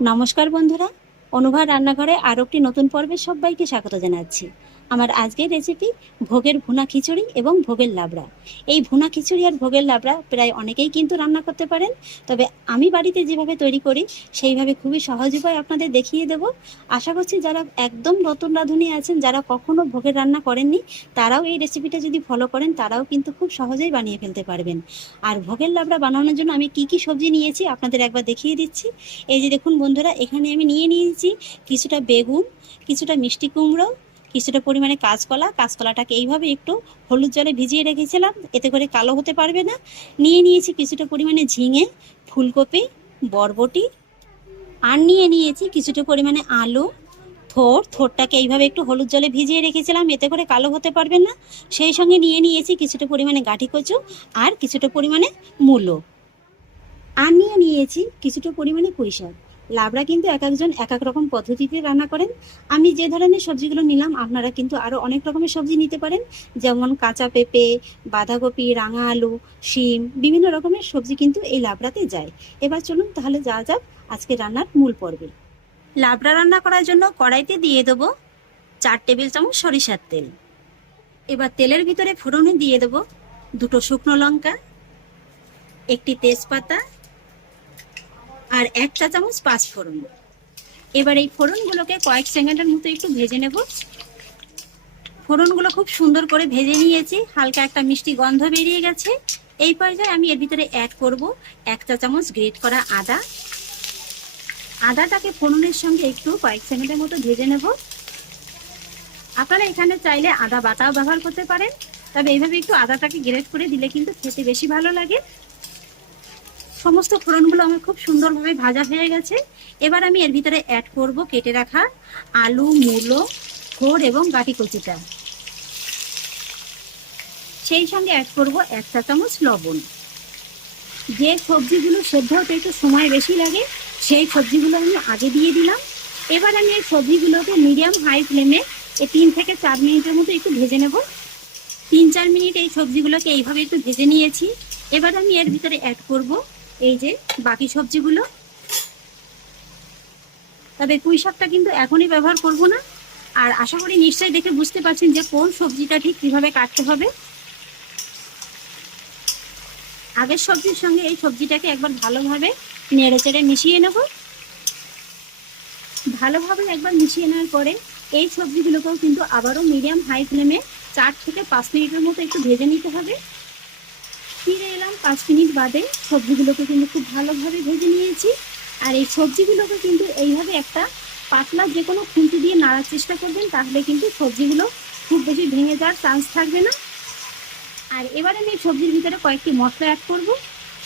নমস্কার বন্ধুরা অনুভা রান্নাঘরে আরও একটি নতুন পর্বে সবাইকে স্বাগত জানাচ্ছি। আমার আজকের রেসিপি ভোগের ভুনা খিচুড়ি এবং ভোগের লাবড়া। এই ভুনা খিচুড়ি আর ভোগের লাবড়া প্রায় অনেকেই কিন্তু রান্না করতে পারেন, তবে আমি বাড়িতে যেভাবে তৈরি করি, সেইভাবে খুবই সহজ উপায় আপনাদের দেখিয়ে দেব। আশা করছি যারা একদম নতুন রাঁধুনি আছেন, যারা কখনো ভোগের রান্না করেননি, তারাও এই রেসিপিটা যদি ফলো করেন, তারাও কিন্তু খুব সহজেই বানিয়ে ফেলতে পারবেন। আর ভোগের লাবড়া বানানোর জন্য আমি কি কি সবজি নিয়েছি আপনাদের একবার দেখিয়ে দিচ্ছি। এই যে দেখুন বন্ধুরা, এখানে আমি নিয়ে নিয়েছি কিছুটা বেগুন, কিছুটা মিষ্টি কুমড়ো কিছুটা পরিমাণে কাঁচকলা, কাঁচকলাটাকে এইভাবে একটু হলুদ জলে ভিজিয়ে রেখেছিলাম। এতে করে কালো হতে পারবে না। নিয়ে নিয়েছি কিছুটা পরিমাণে ঝিঙে, ফুলকপি, বরবটি আর নিয়ে নিয়েছি কিছুটা পরিমাণে আলু, থোর। থোরটাকে এইভাবে একটু হলুদ জলে ভিজিয়ে রেখেছিলাম, এতে করে কালো হতে পারবে না। সেই সঙ্গে নিয়ে নিয়েছি কিছুটা পরিমাণে গাঠি কচু আর কিছুটা পরিমাণে মূলো। আর নিয়ে নিয়েছি কিছুটা পরিমাণে পুঁই লাবড়া কিন্তু এক একজন এক এক রকম পদ্ধতিতে রান্না করেন। আমি যে ধরনের সবজিগুলো নিলাম, আপনারা কিন্তু আরও অনেক রকমের সবজি নিতে পারেন। যেমন কাঁচা পেঁপে, বাঁধাকপি, রাঙা আলু, শিম, বিভিন্ন রকমের সবজি কিন্তু এই লাবড়াতে যায়। এবার চলুন তাহলে যা যাক আজকে রান্নার মূল পর্বে। লাবড়া রান্না করার জন্য কড়াইতে দিয়ে দেবো চার টেবিল চামচ সরিষার তেল। এবার তেলের ভিতরে ফোড়নে দিয়ে দেবো দুটো শুকনো লঙ্কা, একটি তেজপাতা আর এক চা চামচ পাঁচ ফোড়ন। এবার এই ফোড়নগুলোকে কয়েক সেকেন্ডের মতো একটু ভেজে নেব। ফোড়নগুলো খুব সুন্দর করে ভেজে নিয়েছি, হালকা একটা মিষ্টি গন্ধ বেরিয়ে গেছে। এই পর্যায়ে আমি এর ভিতরে অ্যাড করব এক চা চামচ গ্রেট করা আদা। আদাটাকে ফোড়নের সঙ্গে একটু কয়েক সেকেন্ডের মতো ভেজে নেব। আপনারা এখানে চাইলে আদা বাটাও ব্যবহার করতে পারেন, তবে এইভাবে একটু আদাটাকে গ্রেট করে দিলে কিন্তু খেতে বেশি ভালো লাগে। সমস্ত ফোড়নগুলো আমার খুব সুন্দরভাবে ভাজা হয়ে গেছে। এবার আমি এর ভিতরে অ্যাড করব কেটে রাখা আলু, মূলো, খোর এবং গাটি কচিটা। সেই সঙ্গে অ্যাড করব এক চা চামচ লবণ। যে সবজিগুলো সেদ্ধ হতে একটু সময় বেশি লাগে, সেই সবজিগুলো আমি আগে দিয়ে দিলাম। এবার আমি এই সবজিগুলোকে মিডিয়াম হাই ফ্লেমে এই তিন থেকে চার মিনিটের মতো একটু ভেজে নেব। তিন চার মিনিট এই সবজিগুলোকে এইভাবে একটু ভেজে নিয়েছি। এবার আমি এর ভিতরে অ্যাড করব এই যে বাকি সবজিগুলো। তবে পুঁই শাকটা কিন্তু এখনই ব্যবহার করব না। আর আশা করি নিশ্চয়ই দেখে বুঝতে পারছেন যে কোন সবজিটা ঠিক কীভাবে কাটতে হবে। আগের সবজির সঙ্গে এই সবজিটাকে একবার ভালোভাবে নেড়ে চেড়ে মিশিয়ে নেব। ভালোভাবে একবার মিশিয়ে নেওয়ার পরে এই সবজিগুলোকেও কিন্তু আবারও মিডিয়াম হাই ফ্লেমে চার থেকে পাঁচ মিনিটের মতো একটু ভেজে নিতে হবে। ফিরে পাঁচ মিনিট বাদে সবজিগুলোকে কিন্তু খুব ভালোভাবে ভেজে নিয়েছি। আর এই সবজিগুলোকে কিন্তু এইভাবে একটা পাতলা যে কোনো খুন্তি দিয়ে নাড়ার চেষ্টা করবেন, তাহলে কিন্তু সবজিগুলো খুব বেশি ভেঙে যাওয়ার চান্স থাকবে না। আর এবার আমি এই সবজির ভিতরে কয়েকটি মশলা অ্যাড করব।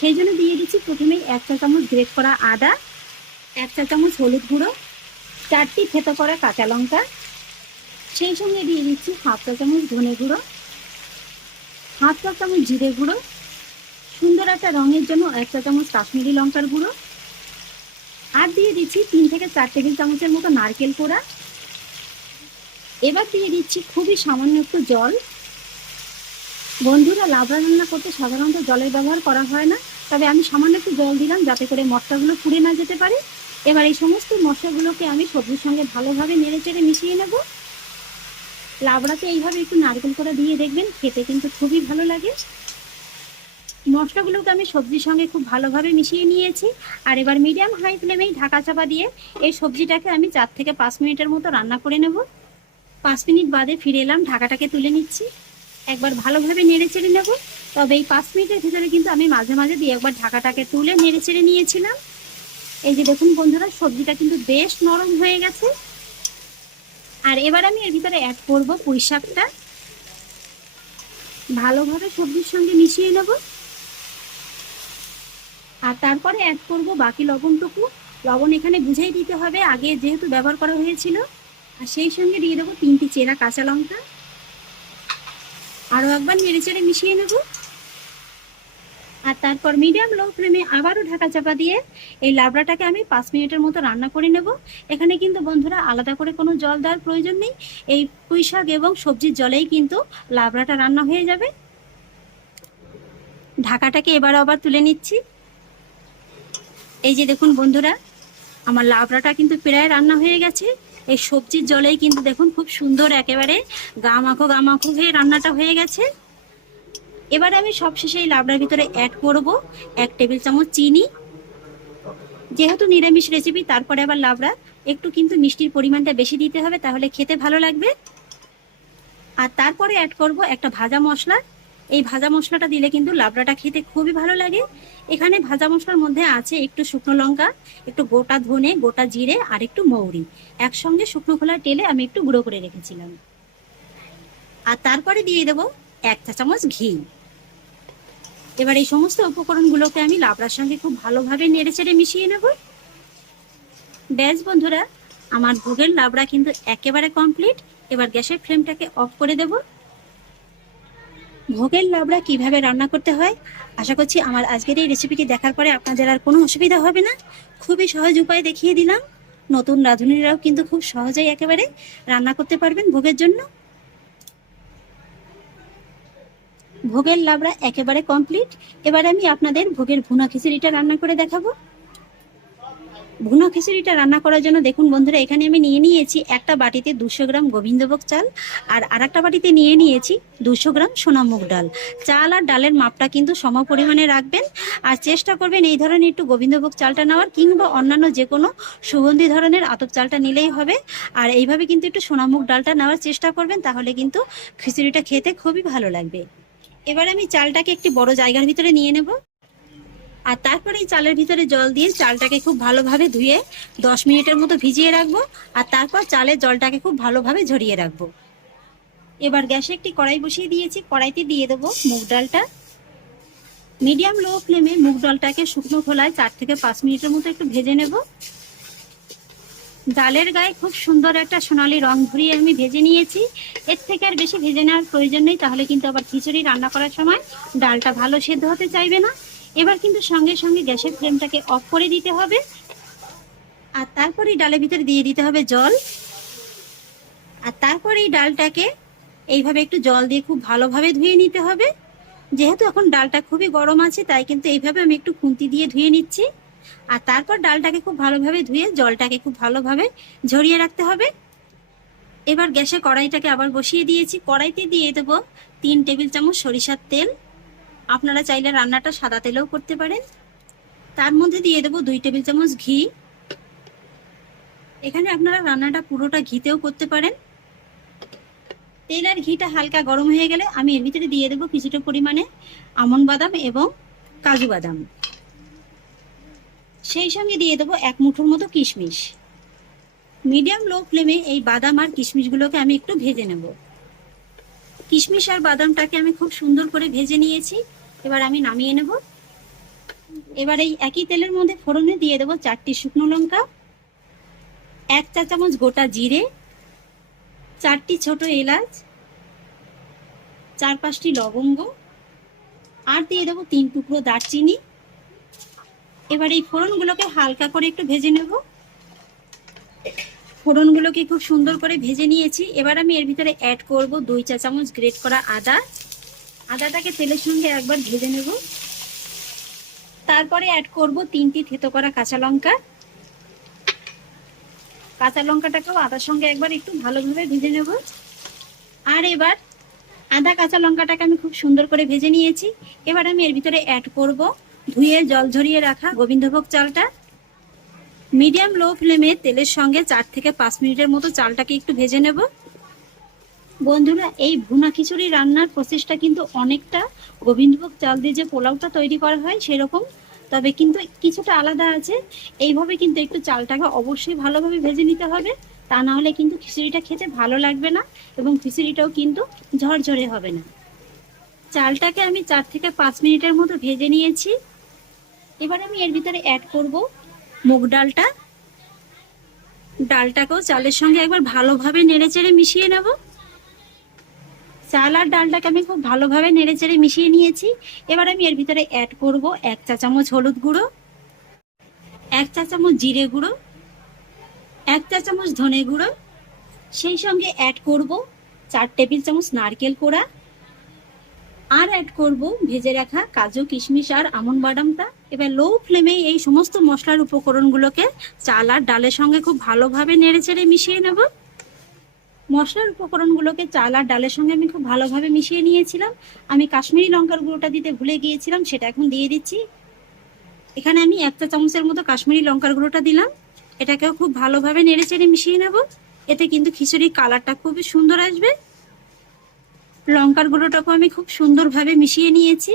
সেই জন্য দিয়ে দিচ্ছি প্রথমেই এক চা চামচ গ্রেট করা আদা, এক চা চামচ হলুদ গুঁড়ো, চারটি থেতো করা কাঁচা লঙ্কা, সেই সঙ্গে দিয়ে দিচ্ছি হাফ চা চামচ ধনে গুঁড়ো, হাফ চা চামচ জিরে গুঁড়ো সুন্দর একটা রঙের জন্য এক চা চামচ কাশ্মীরি লঙ্কার গুঁড়ো। আর দিয়ে দিচ্ছি তিন থেকে চার টেবিল চামচের মতো নারকেল কোড়া। এবার দিয়ে দিচ্ছি খুবই সামান্য একটু জল। বন্ধুরা, লাবড়া রান্না করতে সাধারণত জলের ব্যবহার করা হয় না, তবে আমি সামান্য একটু জল দিলাম যাতে করে মশলাগুলো পুড়ে না যেতে পারে। এবার এই সমস্ত মশলাগুলোকে আমি সবজির সঙ্গে ভালোভাবে নেড়ে চেড়ে মিশিয়ে নেব। লাবড়াতে এইভাবে একটু নারকেল করে দিয়ে দেখবেন, খেতে কিন্তু খুবই ভালো লাগে। মশলাগুলোকে আমি সবজির সঙ্গে খুব ভালোভাবে মিশিয়ে নিয়েছি। আর এবার মিডিয়াম হাই ফ্লেমেই ঢাকা চাপা দিয়ে এই সবজিটাকে আমি চার থেকে পাঁচ মিনিটের মতো রান্না করে নেব। পাঁচ মিনিট বাদে ফিরে এলাম, ঢাকাটাকে তুলে নিচ্ছি। একবার ভালোভাবে নেড়ে চেড়ে নেব। তবে এই পাঁচ মিনিটের ভিতরে কিন্তু আমি মাঝে মাঝে দিয়ে একবার ঢাকাটাকে তুলে নেড়ে চেড়ে নিয়েছিলাম। এই যে দেখুন বন্ধুরা, সবজিটা কিন্তু বেশ নরম হয়ে গেছে। আর এবার আমি এর ভিতরে অ্যাড করব পুঁই শাকটা ভালোভাবে সবজির সঙ্গে মিশিয়ে নেব। আর তারপরে অ্যাড করব বাকি লবণটুকু। লবণ এখানে বুঝেই দিতে হবে, আগে যেহেতু ব্যবহার করা হয়েছিল। আর সেই সঙ্গে দিয়ে দেবো তিনটি চেরা কাঁচা লঙ্কা। আরও একবার নেড়ে চেড়ে মিশিয়ে নেব। আর তারপর মিডিয়াম লো ফ্লেমে আবারও ঢাকা চাপা দিয়ে এই লাবড়াটাকে আমি পাঁচ মিনিটের মতো রান্না করে নেব। এখানে কিন্তু বন্ধুরা আলাদা করে কোনো জল দেওয়ার প্রয়োজন নেই। এই পুঁই শাক এবং সবজির জলেই কিন্তু লাবড়াটা রান্না হয়ে যাবে। ঢাকাটাকে এবার আবার তুলে নিচ্ছি। এই যে দেখুন বন্ধুরা, আমার লাবড়াটা কিন্তু প্রায় রান্না হয়ে গেছে। এই সবজির জলেই কিন্তু দেখুন খুব সুন্দর একেবারে গা মাখো গা মাখো হয়ে রান্নাটা হয়ে গেছে। এবার আমি সবশেষে এই লাবড়ার ভিতরে অ্যাড করব এক টেবিল চামচ চিনি। যেহেতু নিরামিষ রেসিপি তারপরে আবার লাবড়া। একটু কিন্তু মিষ্টির পরিমাণটা বেশি দিতে হবে, তাহলে খেতে ভালো লাগবে। আর তারপরে অ্যাড করব একটা ভাজা মশলা। এই ভাজা মশলাটা দিলে কিন্তু লাবড়াটা খেতে খুবই ভালো লাগে। এখানে ভাজা মশলার মধ্যে আছে একটু শুকনো লঙ্কা, একটু গোটা ধনে, গোটা জিরে আর একটু মৌরি। একসঙ্গে শুকনো খোলা টেলে আমি একটু গুঁড়ো করে রেখেছিলাম। আর তারপরে দিয়ে দেবো এক চা চামচ ঘি। এবার এই সমস্ত উপকরণগুলোকে আমি লাবড়ার সঙ্গে খুব ভালোভাবে নেড়ে চেড়ে মিশিয়ে নেব। ব্যাস বন্ধুরা, আমার ভোগের লাবড়া কিন্তু একেবারে কমপ্লিট এবার গ্যাসের ফ্লেমটাকে অফ করে দেব। ভোগের লাবড়া কীভাবে রান্না করতে হয়? আশা করছি আমার আজকের এই রেসিপিটি দেখার পরে আপনাদের আর কোনো অসুবিধা হবে না। খুবই সহজ উপায় দেখিয়ে দিলাম। নতুন রাঁধুনিরাও কিন্তু খুব সহজেই একেবারে রান্না করতে পারবেন ভোগের জন্য। ভোগের লাবড়া একেবারে কমপ্লিট এবার আমি আপনাদের ভোগের ভুনা খিচুড়িটা রান্না করে দেখাবো। ভুনা খিচুড়িটা রান্না করার জন্য দেখুন বন্ধুরা, এখানে আমি নিয়ে নিয়েছি একটা বাটিতে দুশো গ্রাম গোবিন্দভোগ চাল আর আরেকটা বাটিতে নিয়ে নিয়েছি দুশো গ্রাম সোনামুগ ডাল। চাল আর ডালের মাপটা কিন্তু সম পরিমাণে রাখবেন আর চেষ্টা করবেন এই ধরনের একটু গোবিন্দভোগ চালটা নেওয়ার কিংবা অন্যান্য যে কোনো সুগন্ধি ধরনের আতপ চালটা নিলেই হবে। আর এইভাবে কিন্তু একটু সোনামুগ ডালটা নেওয়ার চেষ্টা করবেন, তাহলে কিন্তু খিচুড়িটা খেতে খুবই ভালো লাগবে। এবার আমি চালটাকে একটি বড় জায়গার ভিতরে নিয়ে নেব। আর তারপরে এই চালের ভিতরে জল দিয়ে চালটাকে খুব ভালোভাবে ধুয়ে দশ মিনিটের মতো ভিজিয়ে রাখব। আর তারপর চালের জলটাকে খুব ভালোভাবে ঝরিয়ে রাখব। এবার গ্যাসে একটি কড়াই বসিয়ে দিয়েছি। কড়াইতে দিয়ে দেবো মুগ ডালটা। মিডিয়াম লো ফ্লেমে মুগ ডালটাকে শুকনো খোলায় চার থেকে পাঁচ মিনিটের মতো একটু ভেজে নেব। ডালের গায়ে খুব সুন্দর একটা সোনালি রং ধরিয়ে আমি ভেজে নিয়েছি। এর থেকে আর বেশি ভেজে নেওয়ার প্রয়োজন নেই। তাহলে কিন্তু আবার খিচুড়ি রান্না করার সময় ডালটা ভালো সেদ্ধ হতে চাইবে না। এবার কিন্তু সঙ্গে সঙ্গে গ্যাসের ফ্লেমটাকে অফ করে দিতে হবে। আর তারপরে ডালের ভিতরে দিয়ে দিতে হবে জল। আর তারপরে এই ডালটাকে এইভাবে একটু জল দিয়ে খুব ভালোভাবে ধুয়ে নিতে হবে। যেহেতু এখন ডালটা খুবই গরম আছে, তাই কিন্তু এইভাবে আমি একটু খুন্তি দিয়ে ধুয়ে নিচ্ছি। আর তারপর ডালটাকে খুব ভালোভাবে ধুয়ে জলটাকে খুব ভালোভাবে ঝরিয়ে রাখতে হবে। এবার গ্যাসে কড়াইটাকে আবার বসিয়ে দিয়েছি। কড়াইতে দিয়ে দেবো তিন টেবিল চামচ সরিষার তেল। আপনারা চাইলে রান্নাটা সাদা তেলেও করতে পারেন। তার মধ্যে দিয়ে দেবো দুই টেবিল চামচ ঘি। এখানে আপনারা রান্নাটা পুরোটা ঘিতেও করতে পারেন। তেল আর ঘিটা হালকা গরম হয়ে গেলে আমি এর ভিতরে দিয়ে দেবো কিছুটা পরিমাণে আমন বাদাম এবং কাজু বাদাম। সেই সঙ্গে দিয়ে দেবো এক মুঠোর মতো কিশমিশ। মিডিয়াম লো ফ্লেমে এই বাদাম আর কিশমিশগুলোকে আমি একটু ভেজে নেব। কিশমিশ আর বাদামটাকে আমি খুব সুন্দর করে ভেজে নিয়েছি। এবার আমি নামিয়ে নেব। এবার এই একই তেলের মধ্যে ফোড়নে দিয়ে দেবো চারটি শুকনো লঙ্কা, এক চা চামচ গোটা জিরে, চারটি ছোট এলাচ, চার পাঁচটি লবঙ্গ, আর দিয়ে দেবো তিন টুকরো দারচিনি। এবার এই ফোড়নগুলোকে হালকা করে একটু ভেজে নেব। ফোড়নগুলোকে খুব সুন্দর করে ভেজে নিয়েছি। এবার আমি এর ভিতরে অ্যাড করব দুই চা চামচ গ্রেট করা আদা। আদাটাকে তেলের সঙ্গে একবার ভেজে নেব। তারপরে অ্যাড করব তিনটি থেতো করা কাঁচা লঙ্কা। কাঁচা লঙ্কাটাকেও আদার সঙ্গে একবার একটু ভালোভাবে ভেজে নেব। আর এবার আদা কাঁচা লঙ্কাটাকে আমি খুব সুন্দর করে ভেজে নিয়েছি। এবার আমি এর ভিতরে অ্যাড করব ধুয়ে জল ঝরিয়ে রাখা গোবিন্দভোগ চালটা। মিডিয়াম লো ফ্লেমে তেলের সঙ্গে চার থেকে পাঁচ মিনিটের মতো চালটাকে একটু ভেজে নেব। বন্ধুরা, এই ভুনা খিচুড়ি রান্নার প্রসেসটা কিন্তু অনেকটা গোবিন্দভোগ চাল দিয়ে যে পোলাওটা তৈরি করা হয় সেরকম, তবে কিন্তু কিছুটা আলাদা আছে। এইভাবে কিন্তু একটু চালটাকে অবশ্যই ভালোভাবে ভেজে নিতে হবে, তা না হলে কিন্তু খিচুড়িটা খেতে ভালো লাগবে না এবং খিচুড়িটাও কিন্তু ঝরঝরে হবে না। চালটাকে আমি চার থেকে পাঁচ মিনিটের মতো ভেজে নিয়েছি। এবার আমি এর ভিতরে অ্যাড করব মুগ ডালটা। ডালটাকেও চালের সঙ্গে একবার ভালোভাবে নেড়ে চেড়ে মিশিয়ে নেব। চাল আর ডালটাকে আমি খুব ভালোভাবে নেড়ে চেড়ে মিশিয়ে নিয়েছি। এবার আমি এর ভিতরে অ্যাড করব এক চা চামচ হলুদ গুঁড়ো, এক চা চামচ জিরে গুঁড়ো, এক চা চামচ ধনে গুঁড়ো, সেই সঙ্গে অ্যাড করব চার টেবিল চামচ নারকেল কোড়া, আর অ্যাড করব ভেজে রাখা কাজু, কিশমিশ আর আমন বাদামটা। এবার লো ফ্লেমে এই সমস্ত মশলার উপকরণগুলোকে চাল আর ডালের সঙ্গে খুব ভালোভাবে নেড়ে চেড়ে মিশিয়ে নেব। মশলার উপকরণগুলোকে চাল আর ডালের সঙ্গে আমি খুব ভালোভাবে মিশিয়ে নিয়েছিলাম। আমি কাশ্মীরি লঙ্কার গুঁড়োটা দিতে ভুলে গিয়েছিলাম, সেটা এখন দিয়ে দিচ্ছি। এখানে আমি একটা চামচের মতো কাশ্মীরি লঙ্কার গুঁড়োটা দিলাম। এটাকেও খুব ভালোভাবে নেড়ে চেড়ে মিশিয়ে নেব। এতে কিন্তু খিচুড়ির কালারটা খুবই সুন্দর আসবে। লঙ্কার গুঁড়োটাকেও আমি খুব সুন্দরভাবে মিশিয়ে নিয়েছি।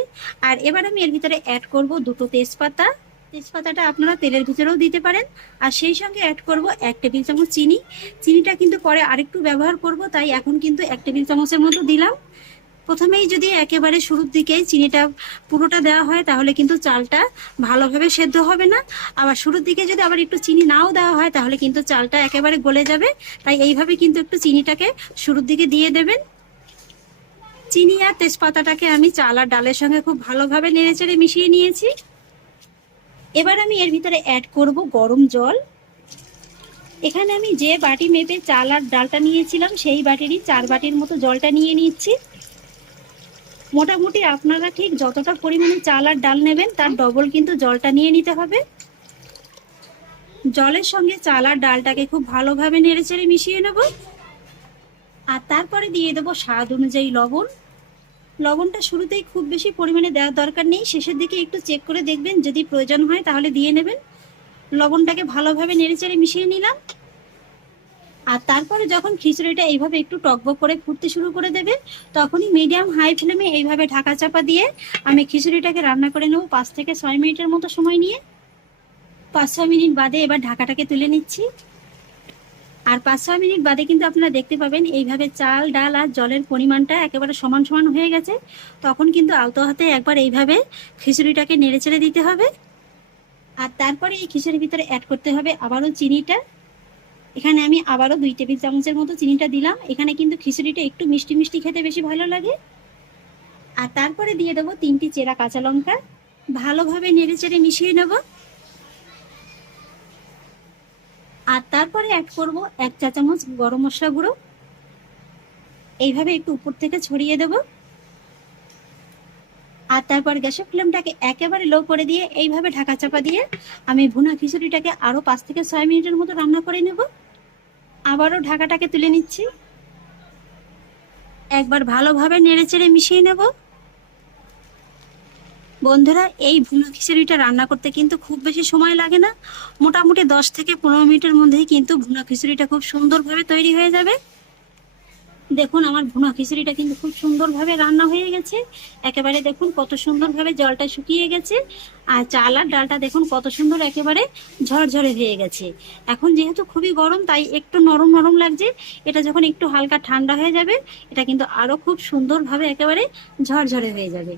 আর এবার আমি এর ভিতরে অ্যাড করব দুটো তেজপাতা। তেজপাতাটা আপনারা তেলের ভিতরেও দিতে পারেন। আর সেই সঙ্গে অ্যাড করব এক টেবিল চামচ চিনি। চিনিটা কিন্তু পরে আরেকটু ব্যবহার করব, তাই এখন কিন্তু এক টেবিল চামচের মতো দিলাম। প্রথমেই যদি একেবারে শুরুর দিকেই চিনিটা পুরোটা দেওয়া হয়, তাহলে কিন্তু চালটা ভালোভাবে সেদ্ধ হবে না। আবার শুরুর দিকে যদি আবার একটু চিনি নাও দেওয়া হয়, তাহলে কিন্তু চালটা একেবারে গলে যাবে। তাই এইভাবে কিন্তু একটু চিনিটাকে শুরুর দিকে দিয়ে দেবেন। চিনি আর তেজপাতাটাকে আমি চাল আর ডালের সঙ্গে খুব ভালোভাবে নেড়েচেড়ে মিশিয়ে নিয়েছি। এবার আমি এর ভিতরে অ্যাড করব গরম জল। এখানে আমি যে বাটি মেপে চাল আর ডালটা নিয়েছিলাম, সেই বাটিরই চার বাটির মতো জলটা নিয়ে নিচ্ছি। মোটামুটি আপনারা ঠিক যতটা পরিমাণে চাল আর ডাল নেবেন, তার ডবল কিন্তু জলটা নিয়ে নিতে হবে। জলের সঙ্গে চাল আর ডালটাকে খুব ভালোভাবে নেড়েচেড়ে মিশিয়ে নেব। আর তারপরে দিয়ে দেবো স্বাদ অনুযায়ী লবণ। লবণটা শুরুতেই খুব বেশি পরিমাণে দেওয়ার দরকার নেই। শেষের দিকে একটু চেক করে দেখবেন, যদি প্রয়োজন হয় তাহলে দিয়ে নেবেন। লবণটাকে ভালোভাবে নেড়েচেড়ে মিশিয়ে নিলাম। আর তারপরে যখন খিচুড়িটা এইভাবে একটু টকবক করে ফুটতে শুরু করে দেবে, তখনই মিডিয়াম হাই ফ্লেমে এইভাবে ঢাকা চাপা দিয়ে আমি খিচুড়িটাকে রান্না করে নেব পাঁচ থেকে ছয় মিনিটের মতো সময় নিয়ে। পাঁচ ছয় মিনিট বাদে এবার ঢাকাটাকে তুলে নিচ্ছি। আর পাঁচ ছয় মিনিট বাদে কিন্তু আপনারা দেখতে পাবেন, এইভাবে চাল, ডাল আর জলের পরিমাণটা একেবারে সমান সমান হয়ে গেছে। তখন কিন্তু আলতো হাতে একবার এইভাবে খিচুড়িটাকে নেড়ে চেড়ে দিতে হবে। আর তারপরে এই খিচুড়ির ভিতরে অ্যাড করতে হবে আবারও চিনিটা। এখানে আমি আবারও দুই টেবিল চামচের মতো চিনিটা দিলাম। এখানে কিন্তু খিচুড়িটা একটু মিষ্টি মিষ্টি খেতে বেশি ভালো লাগে। আর তারপরে দিয়ে দেবো তিনটি চেরা কাঁচা লঙ্কা। ভালোভাবে নেড়ে চেড়ে মিশিয়ে নেব। আর তারপরে অ্যাড করব এক চা চামচ গরম মশলা গুঁড়ো। এইভাবে একটু উপর থেকে ছড়িয়ে দেব। আর তারপর গ্যাসের ফ্লেমটাকে একেবারে লো করে দিয়ে এইভাবে ঢাকা চাপা দিয়ে আমি ভুনা খিচুড়িটাকে আরও পাঁচ থেকে ছয় মিনিটের মতো রান্না করে নেব। আবারও ঢাকাটাকে তুলে নিচ্ছি। একবার ভালোভাবে নেড়ে চেড়ে মিশিয়ে নেব। বন্ধুরা, এই ভুনা খিচুড়িটা রান্না করতে কিন্তু খুব বেশি সময় লাগে না। মোটামুটি দশ থেকে পনেরো মিনিটের মধ্যেই কিন্তু ভুনা খিচুড়িটা খুব সুন্দরভাবে তৈরি হয়ে যাবে। দেখুন, আমার ভুনা খিচুড়িটা কিন্তু খুব সুন্দরভাবে রান্না হয়ে গেছে। একেবারে দেখুন, কত সুন্দরভাবে জলটা শুকিয়ে গেছে। আর চাল আর ডালটা দেখুন, কত সুন্দর একেবারে ঝরঝরে হয়ে গেছে। এখন যেহেতু খুবই গরম, তাই একটু নরম নরম লাগছে। এটা যখন একটু হালকা ঠান্ডা হয়ে যাবে, এটা কিন্তু আরও খুব সুন্দরভাবে একেবারে ঝরঝরে হয়ে যাবে।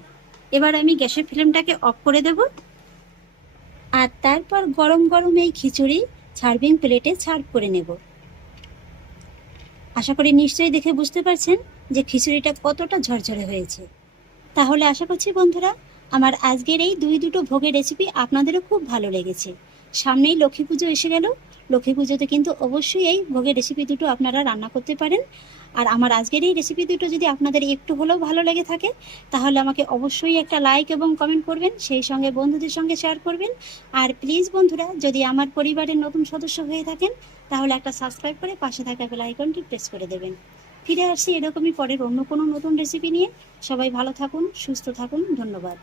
এবার আমি গ্যাসের ফ্লেমটাকে অফ করে দেব। আর তারপর গরম গরম এই খিচুড়ি সার্ভিং প্লেটে সার্ভ করে নেব। আশা করি নিশ্চয়ই দেখে বুঝতে পারছেন যে খিচুড়িটা কতটা ঝরঝরে হয়েছে। তাহলে আশা করছি বন্ধুরা, আমার আজকের এই দুই দুটো ভোগের রেসিপি আপনাদেরও খুব ভালো লেগেছে। সামনেই লক্ষ্মী পুজো এসে গেল। লক্ষ্মী পুজোতে কিন্তু অবশ্যই এই ভোগের রেসিপি দুটো আপনারা রান্না করতে পারেন। আর আমার আজকের এই রেসিপি দুটো যদি আপনাদের একটু হলেও ভালো লেগে থাকে, তাহলে আমাকে অবশ্যই একটা লাইক এবং কমেন্ট করবেন, সেই সঙ্গে বন্ধুদের সঙ্গে শেয়ার করবেন। আর প্লিজ বন্ধুরা, যদি আমার পরিবারের নতুন সদস্য হয়ে থাকেন, তাহলে একটা সাবস্ক্রাইব করে পাশে থাকা বেল আইকনটি প্রেস করে দেবেন। ফিরে আসছি এরকমই পরের অন্য কোনো নতুন রেসিপি নিয়ে। সবাই ভালো থাকুন, সুস্থ থাকুন, ধন্যবাদ।